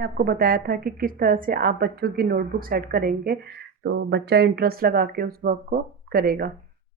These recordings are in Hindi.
आपको बताया था कि किस तरह से आप बच्चों की नोटबुक सेट करेंगे तो बच्चा इंटरेस्ट लगा के उस वर्क को करेगा।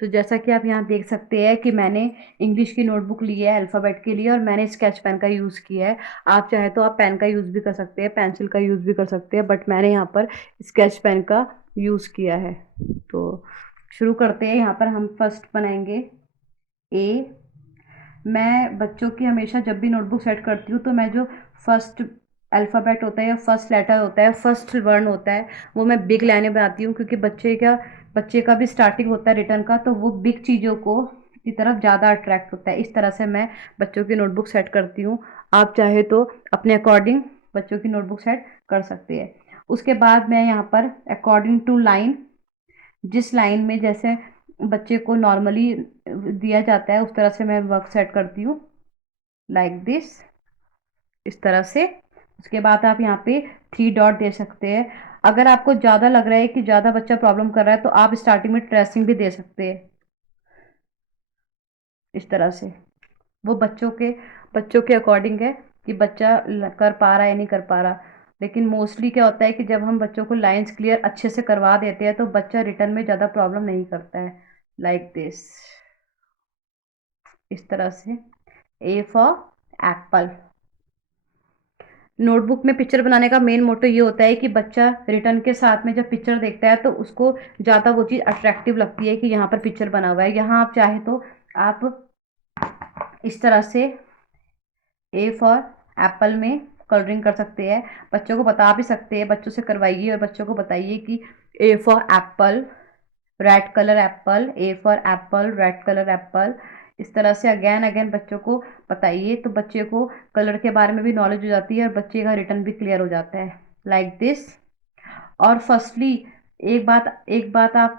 तो जैसा कि आप यहाँ देख सकते हैं कि मैंने इंग्लिश की नोटबुक ली है अल्फ़ाबेट के लिए और मैंने स्केच पेन का यूज़ किया है। आप चाहे तो आप पेन का यूज़ भी कर सकते हैं, पेंसिल का यूज़ भी कर सकते हैं, बट मैंने यहाँ पर स्केच पेन का यूज़ किया है। तो शुरू करते हैं। यहाँ पर हम फर्स्ट बनाएंगे ए। मैं बच्चों की हमेशा जब भी नोटबुक सेट करती हूँ तो मैं जो फर्स्ट अल्फ़ाबेट होता है या फर्स्ट लेटर होता है, फर्स्ट वर्ण होता है, वो मैं बिग लाइनें बनाती हूँ क्योंकि बच्चे का भी स्टार्टिंग होता है रिटर्न का, तो वो बिग चीज़ों को की तरफ ज़्यादा अट्रैक्ट होता है। इस तरह से मैं बच्चों की नोटबुक सेट करती हूँ। आप चाहे तो अपने अकॉर्डिंग बच्चों की नोटबुक सेट कर सकते हैं। उसके बाद मैं यहाँ पर अकॉर्डिंग टू लाइन, जिस लाइन में जैसे बच्चे को नॉर्मली दिया जाता है उस तरह से मैं वर्क सेट करती हूँ, लाइक दिस, इस तरह से। उसके बाद आप यहाँ पे 3 डॉट दे सकते हैं। अगर आपको ज़्यादा लग रहा है कि ज़्यादा बच्चा प्रॉब्लम कर रहा है तो आप स्टार्टिंग में ट्रेसिंग भी दे सकते हैं, इस तरह से। वो बच्चों के अकॉर्डिंग है कि बच्चा कर पा रहा है या नहीं कर पा रहा। लेकिन मोस्टली क्या होता है कि जब हम बच्चों को लाइंस क्लियर अच्छे से करवा देते हैं तो बच्चा रिटर्न में ज़्यादा प्रॉब्लम नहीं करता है, लाइक दिस, इस तरह से। A for Apple. नोटबुक में पिक्चर बनाने का मेन मोटो ये होता है कि बच्चा रिटर्न के साथ में जब पिक्चर देखता है तो उसको ज़्यादा वो चीज़ अट्रैक्टिव लगती है कि यहाँ पर पिक्चर बना हुआ है। यहाँ आप चाहे तो आप इस तरह से ए फॉर एप्पल में कलरिंग कर सकते हैं। बच्चों को बता भी सकते हैं, बच्चों से करवाइए और बच्चों को बताइए कि A for Apple, red colour Apple, A for Apple, red colour Apple. इस तरह से अगेन अगेन बच्चों को बताइए तो बच्चे को कलर के बारे में भी नॉलेज हो जाती है और बच्चे का रिटर्न भी क्लियर हो जाता है, लाइक दिस। और फर्स्टली एक बात आप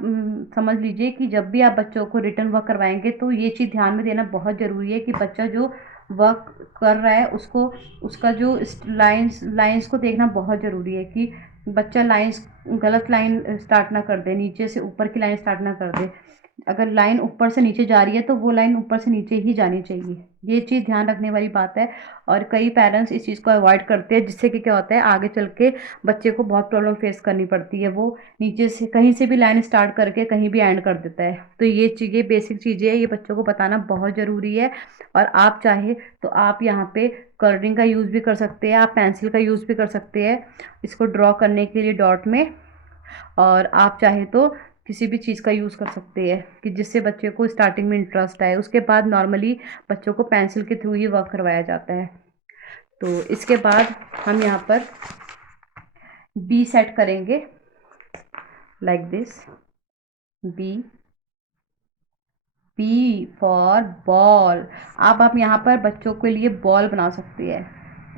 समझ लीजिए कि जब भी आप बच्चों को रिटर्न वर्क करवाएंगे तो ये चीज़ ध्यान में देना बहुत ज़रूरी है कि बच्चा जो वर्क कर रहा है उसको उसका जो लाइंस को देखना बहुत ज़रूरी है कि बच्चा गलत लाइन स्टार्ट ना कर दे, नीचे से ऊपर की लाइन स्टार्ट ना कर दे। अगर लाइन ऊपर से नीचे जा रही है तो वो लाइन ऊपर से नीचे ही जानी चाहिए। ये चीज़ ध्यान रखने वाली बात है। और कई पेरेंट्स इस चीज़ को अवॉइड करते हैं जिससे कि क्या होता है आगे चल के बच्चे को बहुत प्रॉब्लम फेस करनी पड़ती है। वो नीचे से कहीं से भी लाइन स्टार्ट करके कहीं भी एंड कर देता है। तो ये चीज़ें बेसिक चीज़ें हैं, ये बच्चों को बताना बहुत ज़रूरी है। और आप चाहे तो आप यहाँ पे कलरिंग का यूज़ भी कर सकते हैं, आप पेंसिल का यूज़ भी कर सकते हैं इसको ड्रॉ करने के लिए डॉट में। और आप चाहे तो किसी भी चीज़ का यूज़ कर सकते हैं कि जिससे बच्चे को स्टार्टिंग में इंटरेस्ट आए। उसके बाद नॉर्मली बच्चों को पेंसिल के थ्रू ही वर्क करवाया जाता है। तो इसके बाद हम यहाँ पर बी सेट करेंगे, like this, B. B for ball. आप यहाँ पर बच्चों के लिए बॉल बना सकते हैं,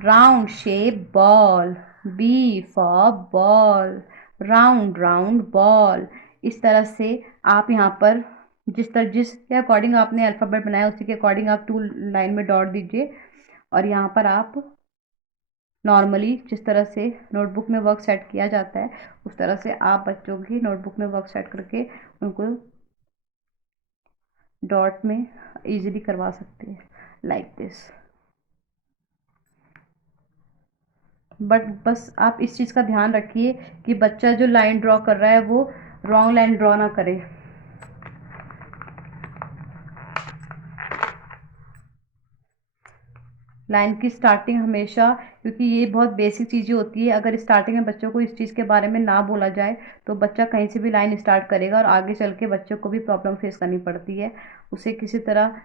round shape ball. B for ball, round round ball. इस तरह से आप यहाँ पर जिसके अकॉर्डिंग आपने अल्फ़ाबेट बनाया उसी के अकॉर्डिंग आप 2 लाइन में डॉट दीजिए। और यहाँ पर आप नॉर्मली जिस तरह से नोटबुक में वर्क सेट किया जाता है उस तरह से आप बच्चों की नोटबुक में वर्क सेट करके उनको डॉट में इजीली करवा सकते हैं, लाइक दिस। बट बस आप इस चीज़ का ध्यान रखिए कि बच्चा जो लाइन ड्रॉ कर रहा है वो रॉन्ग लाइन ड्रॉ ना करे। लाइन की स्टार्टिंग हमेशा, क्योंकि ये बहुत बेसिक चीज़ें होती है, अगर स्टार्टिंग में बच्चों को इस चीज़ के बारे में ना बोला जाए तो बच्चा कहीं से भी लाइन स्टार्ट करेगा और आगे चल के बच्चों को भी प्रॉब्लम फेस करनी पड़ती है। उसे किसी तरह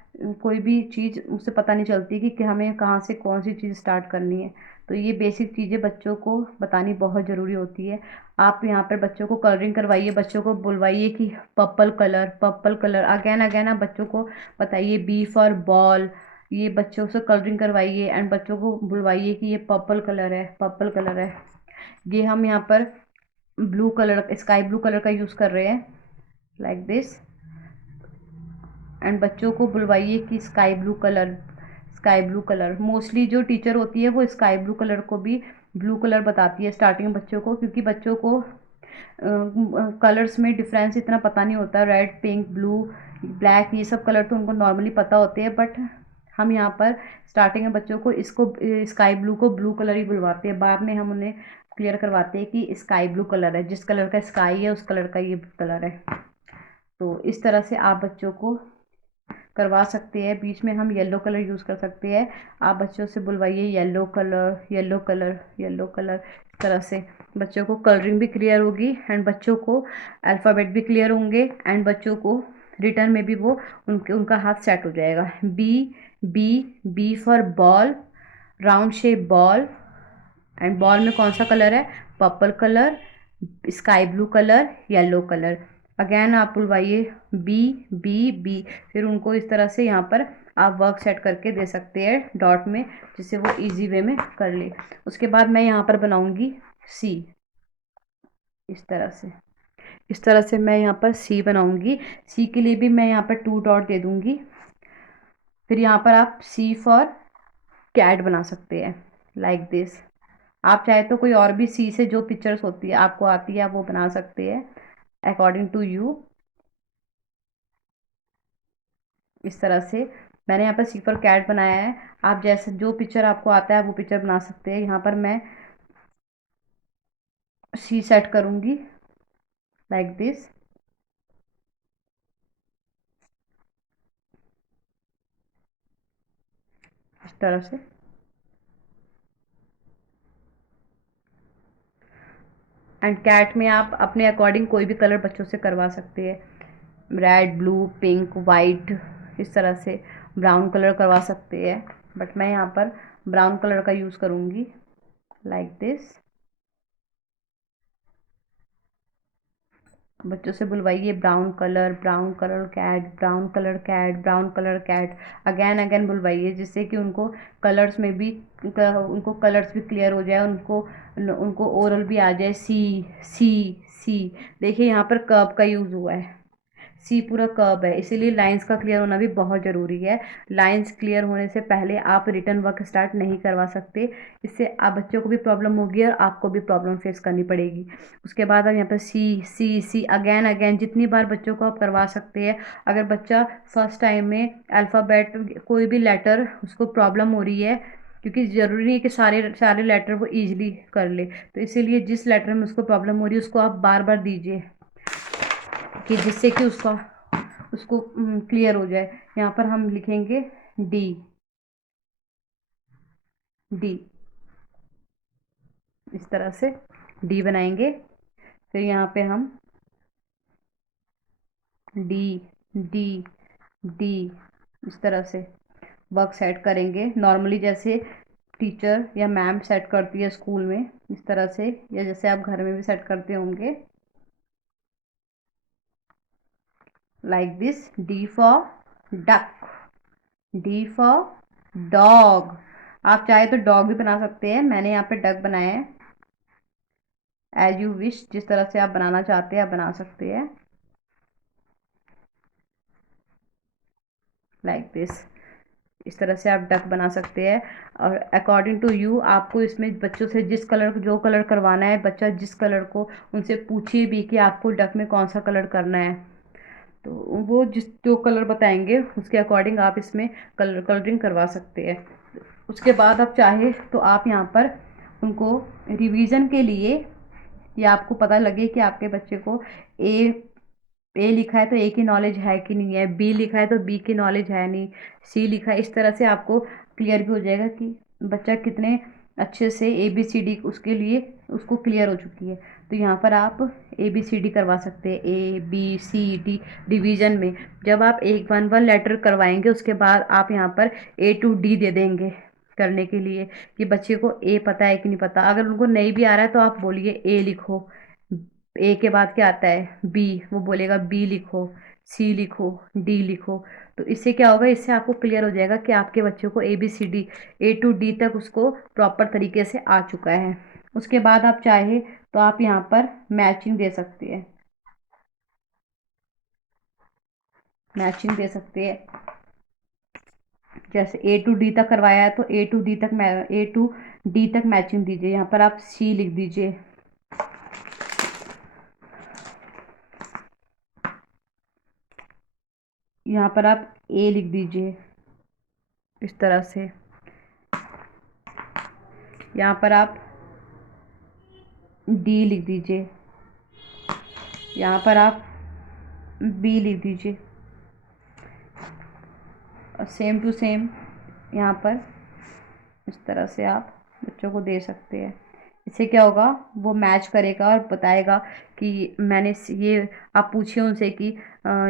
कोई भी चीज़ उससे पता नहीं चलती कि हमें कहाँ से कौन सी चीज़ स्टार्ट करनी है। तो ये बेसिक चीज़ें बच्चों को बतानी बहुत ज़रूरी होती है। आप यहाँ पर बच्चों को कलरिंग करवाइए, बच्चों को बुलवाइए कि पर्पल कलर अगेन अगेन आप बच्चों को बताइए। बी फॉर बॉल, ये बच्चों से कलरिंग करवाइए एंड बच्चों को बुलवाइए कि ये पर्पल कलर है, पर्पल कलर है। ये हम यहाँ पर blue colour, sky blue colour का यूज़ कर रहे हैं, लाइक दिस। एंड बच्चों को बुलवाइए कि sky blue colour, sky blue colour. Mostly जो टीचर होती है वो स्काई ब्लू कलर को भी ब्लू कलर बताती है स्टार्टिंग में बच्चों को, क्योंकि बच्चों को कलर्स में डिफरेंस इतना पता नहीं होता। रेड, पिंक, ब्लू, ब्लैक, ये सब कलर तो उनको नॉर्मली पता होते हैं, बट हम यहाँ पर स्टार्टिंग में बच्चों को इसको स्काई ब्लू को ब्लू कलर ही बुलवाते हैं, बाद में हम उन्हें क्लियर करवाते हैं कि स्काई ब्लू कलर है, जिस कलर का स्काई है उस कलर का ये कलर है। तो इस तरह से आप बच्चों को करवा सकते हैं। बीच में हम येलो कलर यूज़ कर सकते हैं। आप बच्चों से बुलवाइए yellow colour, yellow colour, yellow colour. इस तरह से बच्चों को कलरिंग भी क्लियर होगी एंड बच्चों को अल्फ़ाबेट भी क्लियर होंगे एंड बच्चों को रिटर्न में भी वो उनका हाथ सेट हो जाएगा। B, B, B for ball, round shape ball. And ball में कौन सा कलर है? Purple colour, sky blue colour, yellow colour. Again आप बुलवाइए बी, बी, बी। फिर उनको इस तरह से यहाँ पर आप वर्क सेट करके दे सकते हैं डॉट में, जिससे वो इजी वे में कर ले। उसके बाद मैं यहाँ पर बनाऊंगी सी। इस तरह से मैं यहाँ पर सी बनाऊंगी। सी के लिए भी मैं यहाँ पर 2 डॉट दे दूंगी। फिर यहाँ पर आप सी फॉर कैट बना सकते हैं, लाइक दिस। आप चाहे तो कोई और भी सी से जो पिक्चर्स होती है आपको आती है आप वो बना सकते हैं अकॉर्डिंग टू यू। इस तरह से मैंने यहाँ पर सी फॉर कैट बनाया है। आप जैसे जो पिक्चर आपको आता है वो पिक्चर बना सकते हैं। यहाँ पर मैं सी सेट करूँगी लाइक दिस। इस तरह से एंड कैट में आप अपने अकॉर्डिंग कोई भी कलर बच्चों से करवा सकते हैं, रेड, ब्लू, पिंक, वाइट। इस तरह से ब्राउन कलर करवा सकते हैं, बट मैं यहाँ पर ब्राउन कलर का यूज़ करूँगी लाइक दिस। बच्चों से बुलवाइए brown colour, brown colour cat, brown colour cat, brown colour cat. Again again बुलवाइए, जिससे कि उनको कलर्स में भी उनको कलर्स भी क्लियर हो जाए, उनको उनको ओरल भी आ जाए। सी, सी, सी। देखिए यहाँ पर कर्व का यूज़ हुआ है, सी पूरा कर्व है, इसीलिए लाइंस का क्लियर होना भी बहुत ज़रूरी है। लाइंस क्लियर होने से पहले आप रिटर्न वर्क स्टार्ट नहीं करवा सकते। इससे आप बच्चों को भी प्रॉब्लम होगी और आपको भी प्रॉब्लम फेस करनी पड़ेगी। उसके बाद आप यहाँ पर सी, सी, सी अगैन अगैन जितनी बार बच्चों को आप करवा सकते हैं। अगर बच्चा फर्स्ट टाइम में अल्फ़ाबेट कोई भी लेटर उसको प्रॉब्लम हो रही है, क्योंकि ज़रूरी नहीं कि सारे सारे लेटर वो ईजिली कर ले, तो इसीलिए जिस लेटर में उसको प्रॉब्लम हो रही है उसको आप बार बार दीजिए, कि जिससे कि उसका उसको क्लियर हो जाए। यहाँ पर हम लिखेंगे डी, डी। इस तरह से डी बनाएंगे। फिर यहाँ पे हम डी, डी, डी। इस तरह से वर्क सेट करेंगे नॉर्मली, जैसे टीचर या मैम सेट करती है स्कूल में, इस तरह से, या जैसे आप घर में भी सेट करते होंगे like this. D for duck, D for dog. आप चाहे तो डॉग भी बना सकते हैं, मैंने यहाँ पे डक बनाया है। एज यू विश, जिस तरह से आप बनाना चाहते हैं आप बना सकते हैं लाइक दिस। इस तरह से आप डक बना सकते हैं। और अकॉर्डिंग टू यू आपको इसमें बच्चों से जिस कलर जो कलर करवाना है, बच्चा जिस कलर को उनसे पूछिए भी कि आपको डक में कौन सा कलर करना है, तो वो जिस जो कलर बताएंगे उसके अकॉर्डिंग आप इसमें कलरिंग करवा सकते हैं। उसके बाद आप चाहे तो आप यहाँ पर उनको रिवीजन के लिए, या आपको पता लगे कि आपके बच्चे को ए ए लिखा है तो ए की नॉलेज है कि नहीं है, बी लिखा है तो बी की नॉलेज है नहीं, सी लिखा है, इस तरह से आपको क्लियर भी हो जाएगा कि बच्चा कितने अच्छे से ए बी सी डी उसके लिए उसको क्लियर हो चुकी है। तो यहाँ पर आप ए बी सी डी करवा सकते हैं, A B C D division में। जब आप एक 1 1 लेटर करवाएंगे उसके बाद आप यहाँ पर ए टू डी दे देंगे करने के लिए, कि बच्चे को ए पता है कि नहीं पता। अगर उनको नहीं भी आ रहा है तो आप बोलिए ए लिखो, ए के बाद क्या आता है बी, वो बोलेगा बी लिखो, सी लिखो, डी लिखो। तो इससे क्या होगा, इससे आपको क्लियर हो जाएगा कि आपके बच्चों को A B C D A to D तक उसको प्रॉपर तरीके से आ चुका है। उसके बाद आप चाहे तो आप यहाँ पर मैचिंग दे सकते हैं, मैचिंग दे सकते हैं। जैसे ए टू डी तक करवाया है तो ए टू डी तक मैचिंग दीजिए। यहाँ पर आप सी लिख दीजिए, यहाँ पर आप ए लिख दीजिए, इस तरह से। यहाँ पर आप डी लिख दीजिए, यहाँ पर आप बी लिख दीजिए, और सेम टू सेम यहाँ पर इस तरह से आप बच्चों को दे सकते हैं। इससे क्या होगा, वो मैच करेगा और बताएगा कि मैंने ये, आप पूछिए उनसे कि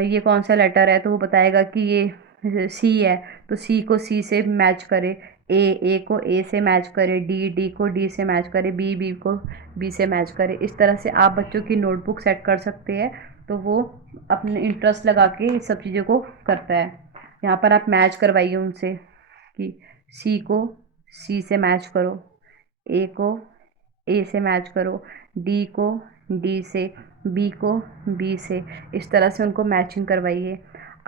ये कौन सा लेटर है, तो वो बताएगा कि ये सी है, तो सी को सी से मैच करे, ए को ए से मैच करे, डी को डी से मैच करे, बी को बी से मैच करे। इस तरह से आप बच्चों की नोटबुक सेट कर सकते हैं, तो वो अपने इंटरेस्ट लगा के इस सब चीज़ों को करता है। यहाँ पर आप मैच करवाइए उनसे कि सी को सी से मैच करो, ए को ए से मैच करो, डी को डी से, बी को बी से। इस तरह से उनको मैचिंग करवाइए।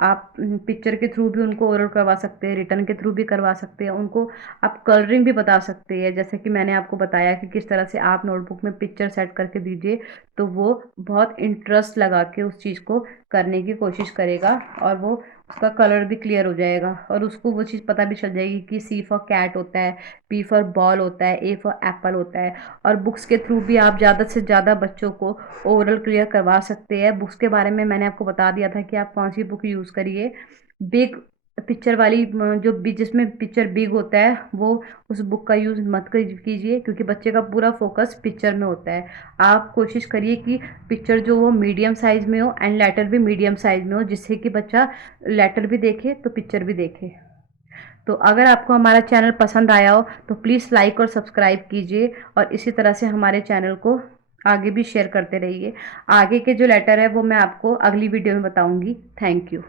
आप पिक्चर के थ्रू भी उनको ओरल करवा सकते हैं, रिटर्न के थ्रू भी करवा सकते हैं। उनको आप कलरिंग भी बता सकते हैं, जैसे कि मैंने आपको बताया कि किस तरह से आप नोटबुक में पिक्चर सेट करके दीजिए, तो वो बहुत इंटरेस्ट लगा के उस चीज़ को करने की कोशिश करेगा, और वो उसका कलर भी क्लियर हो जाएगा, और उसको वो चीज़ पता भी चल जाएगी कि सी फॉर कैट होता है, बी फॉर बॉल होता है, ए फॉर एप्पल होता है। और बुक्स के थ्रू भी आप ज़्यादा से ज़्यादा बच्चों को ओरल क्लियर करवा सकते हैं। बुक्स के बारे में मैंने आपको बता दिया था कि आप कौन सी बुक यूज़ करिए। बिग पिक्चर वाली जो जिसमें पिक्चर बिग होता है, वो उस बुक का यूज़ मत कीजिए, क्योंकि बच्चे का पूरा फोकस पिक्चर में होता है। आप कोशिश करिए कि पिक्चर जो वो मीडियम साइज़ में हो, एंड लेटर भी मीडियम साइज़ में हो, जिससे कि बच्चा लेटर भी देखे तो पिक्चर भी देखे। तो अगर आपको हमारा चैनल पसंद आया हो तो प्लीज़ लाइक और सब्सक्राइब कीजिए, और इसी तरह से हमारे चैनल को आगे भी शेयर करते रहिए। आगे के जो लेटर है वो मैं आपको अगली वीडियो में बताऊंगी। Thank you.